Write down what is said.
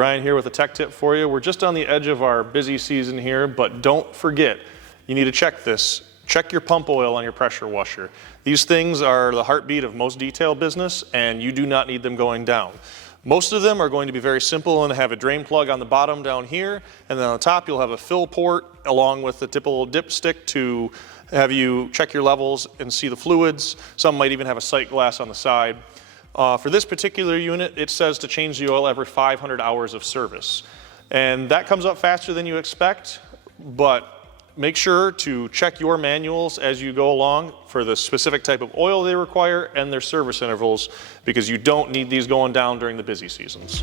Ryan here with a tech tip for you. We're just on the edge of our busy season here, but don't forget, you need to check this. Check your pump oil on your pressure washer. These things are the heartbeat of most detail business, and you do not need them going down. Most of them are going to be very simple and have a drain plug on the bottom down here, and then on the top you'll have a fill port along with the typical dipstick to have you check your levels and see the fluids. Some might even have a sight glass on the side. For this particular unit, it says to change the oil every 500 hours of service. And that comes up faster than you expect, but make sure to check your manuals as you go along for the specific type of oil they require and their service intervals, because you don't need these going down during the busy seasons.